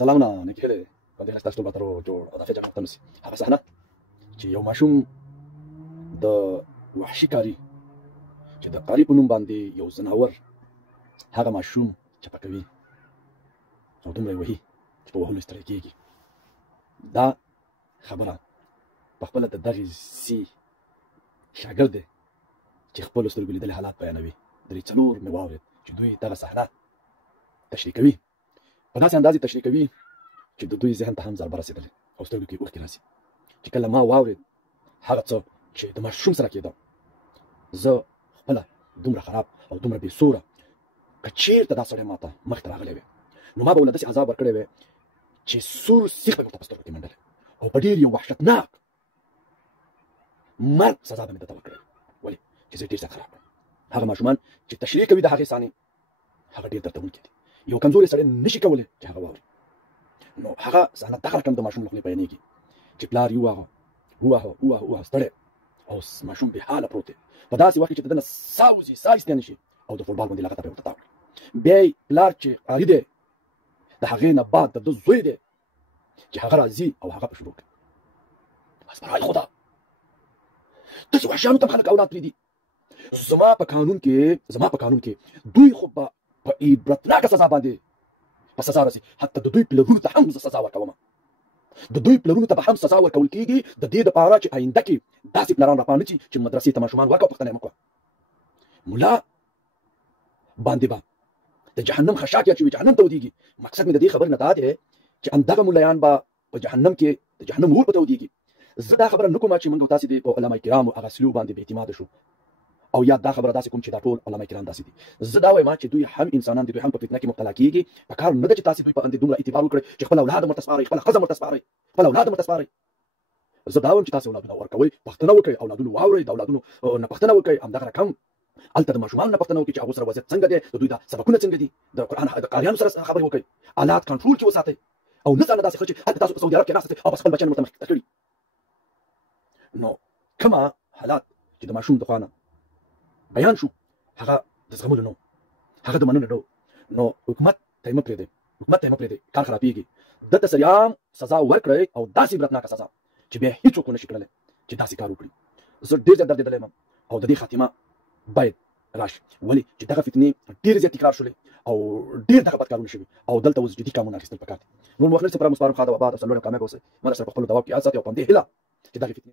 سلامونه نیکي ښه دی باندې تاسو ټول به تر جوړ او د ښه جګړه تمسي هغه صحنه چې یو ماشوم د وحشي کاري چې د قاري په نوم باندې یو ځناور هغه ماشوم چپه کوي او دومره یې وهي چې په وهلو ستړی کېږي. دا خبره په خپله د دغې سي شاګرد دی چې خپلو سترګو لیدلي حالات بیانوي. درې څلور مې واورېد چې دوی دغه صحنه تشریح کوي، په داسې انداز یې تشریح کوي چې د دوی ذهن ته هم ضربه رسېدلې او سترګو کې اوښکې راسي. چې کله ما واورېد هغه څه چې د ماشوم سره کېده، زه خپله دومره خراب او دومره بې سوره که چېرته دا سړی ماته مخې ته راغلی وی نو ما به ورله داسې عذاب ورکړی وی چې سور سیخ به مې ورته په سترګو کې منډلی او په ډېر یو وحشتناک مرګ سزا به مې درته ورکړی. ولې چې زه ډېر زیات خراب کړم. هغه ماشومان چې تشریح کوي د هغې صحنې هغه ډېر دردونکي دي. یو کمزوری سړی نشي کولی چې هغه واوري. نو هغه صحنه دغه رقم د ماشوم له خولې بیانېږي چې پلار یې وواهه ستړی او ماشوم بې حاله پروت دی په داسې وخت کې چې د ده نه ساه وځي، ساه ایستلی نه شي او د فوټبال غوندې لغته به یې ورته تاو کړي. بیا یې پلار چې قاري دی د هغې نه بعد د ده زوی دی چې هغه راځي او هغه په شروع کوي. بس برای خدا داسې وحشیانو ته هم خلک اولاد پرېږدي. زما په قانون کې دوی خو به په عبرتناکه سزا باندې په سزا رسي. حتی د دوی پلرونو ته هم زه سزا ورکوم. د دوی پلرونو ته به هم سزا ورکول کېږي د دې دپاره چې آینده کې داسې پلران راپانه شي چې مدرسې ته ماشومان ورکړه او پوښتنه یې مه کوه. ملا باندې به د جهنم خشاک اچوي، جهنم ته ودېږي. مقصد مې د دې خبرې نه دا دی چې همدغه ملایان به په جهنم کې د جهنم اور په تودېږي. زه دا خبره نه کوم چې موږ تاسې دې په علما کرامو هغه سلوک باندې بې اعتماده شو او یا دا خبره داسې کوم چې دا ټول علما کرام داسې دي. زه دا وایم چې دوی هم انسانان دي، دوی هم په فتنه کې مبتلا کېږي. په کار نه ده چې تاسې دوی په باندې دومره اعتبار وکړئ چې خپل اولاد ورته سپارئ، خپله ښځه ورته سپارئ، خپل اولاد ورته سپارئ. زه دا وایم چې تاسې اولادونه ورکوئ، پوښتنه وکړئ، اولادونه واورئ، د اولادونو نه پوښتنه وکړئ. همدغه رقم هلته د ماشومانو نه پوښتنه وکړئ چې هغو سره وضعیت څنګه دی، د دوی دا سبقونه څنګه دي، د قرآن د قاریانو سره خبرې وکړئ، حالات کنټرول کې وساتئ او نه ځانه داسې ښه چې هلته تاسو په سعودي عرب کې ناست او بس خپل بچیان ورته مخکې کړي. نو کومه حالات چې د ماشوم د خوا نه بیان شو هغه د زغملو نه، هغه د منلو نه. نو حکومت ته یې مه پرېږدئ، کار خرابېږي. ده ته سریعام سزا ورکړئ او داسې عبرتناکه سزا چې بیا هېڅوک ونه شي کړلی چې داسې کار وکړي. زه ډېر زیات دردېدلی یم او د دې خاتمه باید راشي. ولې چې دغه فتنې ډېرې زیات تکرار شولې او ډېر دغه بد کارونه شوي او دلته اوس جدي ګامونه اخیستل پکار دي. نور مو وخت نه سپارم، مو سپارم ښاد او اباد او سرلوړي او کامیاب اوسئ. ما در سره په خپلو دعاو کې یاد ساتئ او په همدې هیله چې دغې فتنې